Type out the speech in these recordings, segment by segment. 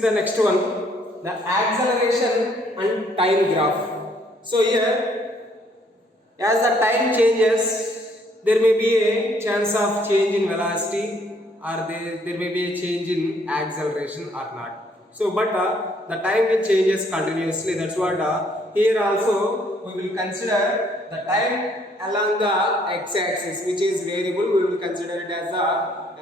the next one, the acceleration and time graph. So here, as the time changes, there may be a chance of change in velocity, or there may be a change in acceleration or not. So, but the time will changes continuously. That's what here also we will consider the time along the x-axis, which is variable. We will consider it as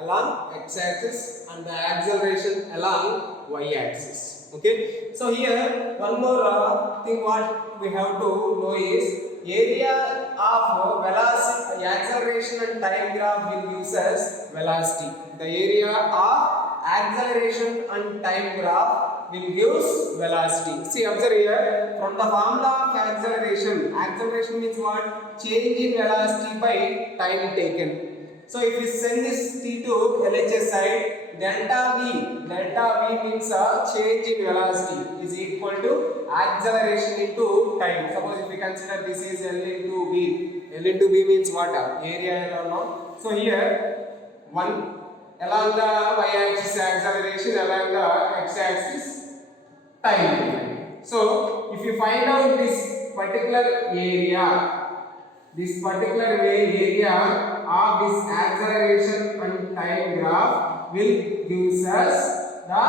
along x-axis and the acceleration along y-axis. Okay. So here one more thing what we have to know is area of velocity, acceleration and time graph will give us velocity. The area of acceleration and time graph will give us velocity. See, observe here, from the formula of acceleration, acceleration means what? Change in velocity by time taken. So if we send this t to LHS side, delta V means a change in velocity is equal to acceleration into time. Suppose if we consider this is L into B. L into B means what? Area along. So here, one along the y-axis acceleration, along the x-axis time. So if you find out this particular area of this acceleration and time graph will give us the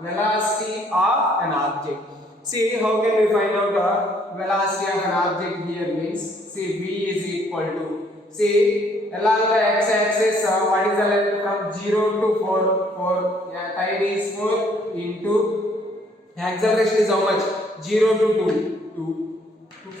velocity of an object. See, how can we find out the velocity of an object here means, see, v is equal to, see, along the x-axis, what is the length from 0 to 4? Yeah, time is 4 into acceleration is how much? 0 to 2.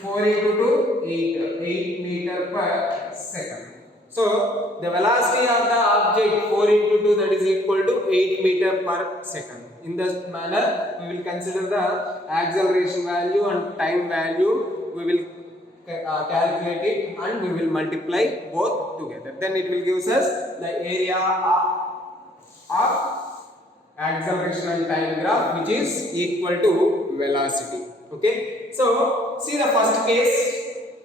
4 into 2, 8 meter per second. So, the velocity of the object 4 into 2, that is equal to 8 meter per second. In this manner, we will consider the acceleration value and time value. We will calculate it and we will multiply both together. Then it will give us the area of acceleration and time graph, which is equal to velocity. Okay, so see the first case.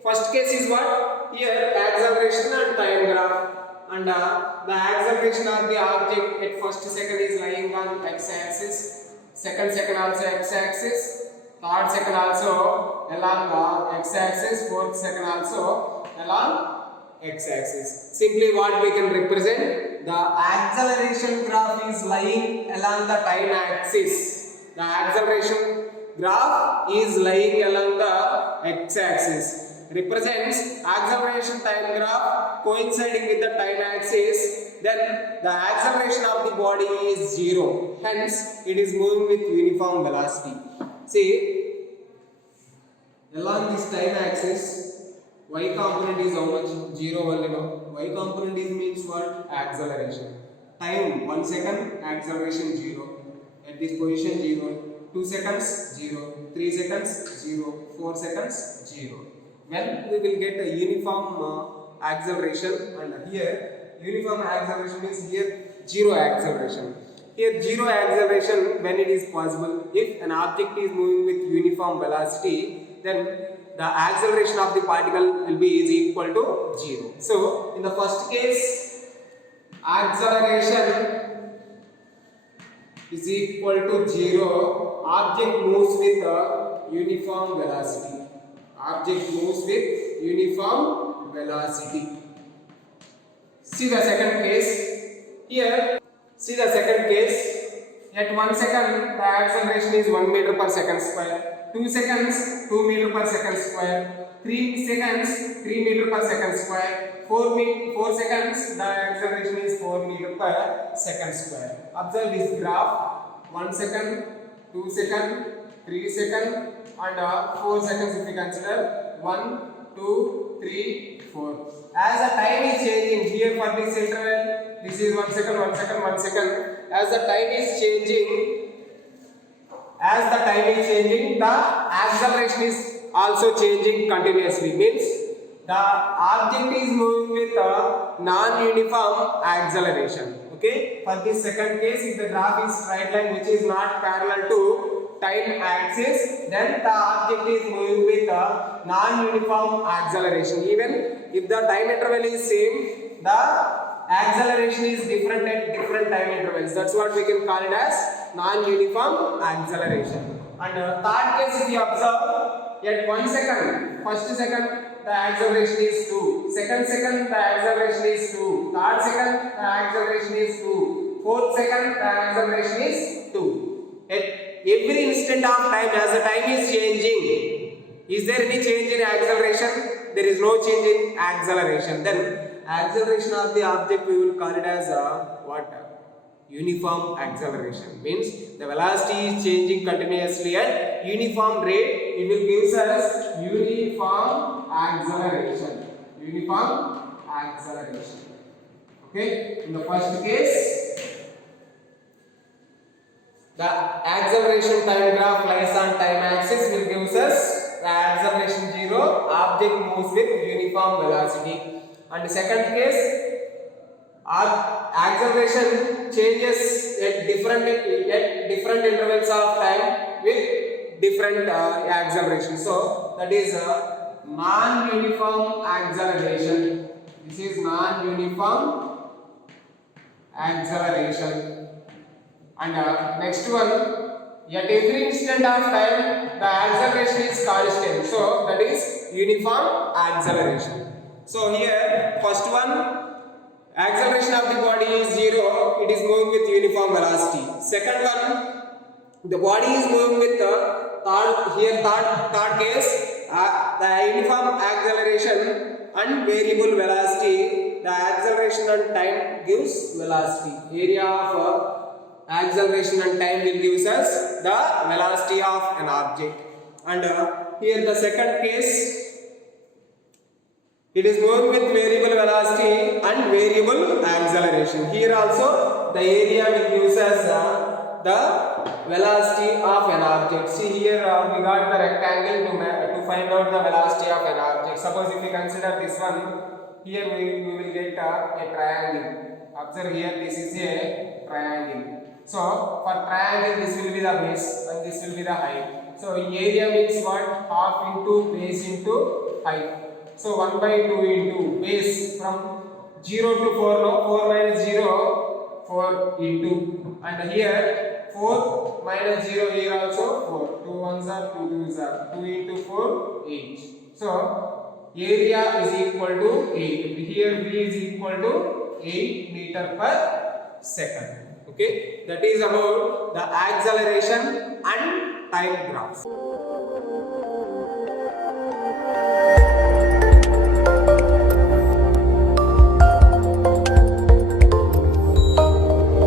First case is what? Here acceleration and time graph, and the acceleration of the object at first second is lying on x-axis, second also x-axis, third second also along the x-axis, fourth second also along x-axis. Simply what we can represent, the acceleration graph is lying along the time axis. The acceleration graph is lying along the x-axis. Represents acceleration time graph coinciding with the time axis, then the acceleration of the body is 0. Hence, it is moving with uniform velocity. See, along this time axis, y component is how much? 0 only. No? Y component is means what? Acceleration. Time 1 second, acceleration 0. At this position 0. 2 seconds 0. 3 seconds 0. 4 seconds 0. When we will get a uniform acceleration, and here uniform acceleration is here 0 acceleration. Here 0 acceleration when it is possible. If an object is moving with uniform velocity, then the acceleration of the particle will be is equal to 0. So in the first case, acceleration is equal to 0. Object moves with a uniform velocity. Object moves with uniform velocity. See the second case. Here, see the second case. At 1 second, the acceleration is 1 meter per second square. 2 seconds, 2 meter per second square. 3 seconds, 3 meter per second square. 4 seconds, the acceleration is 4 meter per second square. Observe this graph. 1 second, 2 second, 3 second, and 4 seconds if we consider. 1, 2, 3, 4. As the time is changing here for this interval, this is 1 second, 1 second, 1 second. As the time is changing, the acceleration is also changing continuously. Means the object is moving with a non-uniform acceleration. Okay. For this second case, if the graph is straight line which is not parallel to time axis, then the object is moving with a non-uniform acceleration. Even if the time interval is same, the acceleration is different at different time intervals. That's what we can call it as non-uniform acceleration. And third case, if you observe, at 1 second, first second the acceleration is 2, second the acceleration is 2, third second the acceleration is 2, fourth second the acceleration is 2. At every instant of time, as the time is changing, is there any change in acceleration? There is no change in acceleration. Then acceleration of the object we will call it as what? Uniform acceleration. Means the velocity is changing continuously at uniform rate. It will give us uniform acceleration. Uniform acceleration. Okay. In the first case, the acceleration time graph lies on time axis will give us the acceleration 0. Object moves with uniform velocity. And the second case, acceleration changes at different intervals of time with different acceleration. So that is non-uniform acceleration. This is non-uniform acceleration. And next one, at every instant of time the acceleration is constant. So that is uniform acceleration. So here first one, acceleration of the body is 0, it is moving with uniform velocity. Second one, the body is moving with third case, the uniform acceleration and variable velocity. The acceleration and time gives velocity. Area of acceleration and time will give us the velocity of an object. And here the second case, it is moving with variable velocity and variable acceleration. Here also the area will give us the velocity of an object. See here we got the rectangle to find out the velocity of an object. Suppose if we consider this one, here we will get a triangle. Observe here, this is a triangle. So for triangle this will be the base and this will be the height. So area means what? Half into base into height. So 1 by 2 into base from 0 to 4, no? 4 minus 0, 4 into. And here 4 minus 0 here also 4. 2 ones are 2 twos are 2 into 4, 8. So area is equal to 8. Here V is equal to 8 meter per second. Okay, that is about the acceleration and time graphs.